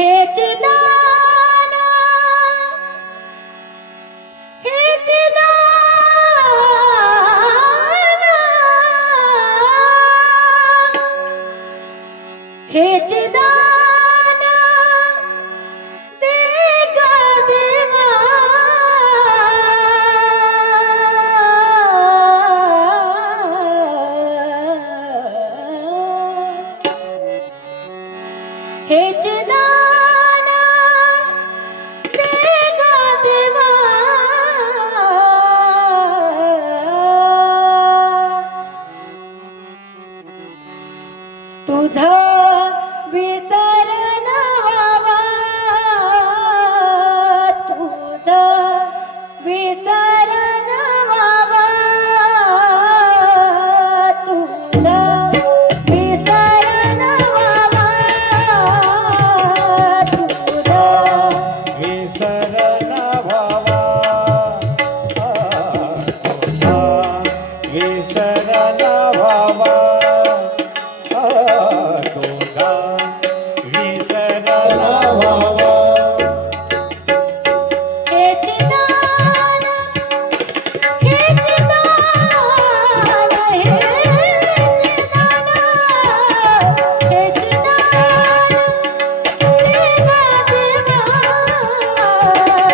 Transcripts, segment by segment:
হে চিদানা হে চিদানা হে চিদানা हे चिदा तुझा विस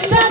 It's a-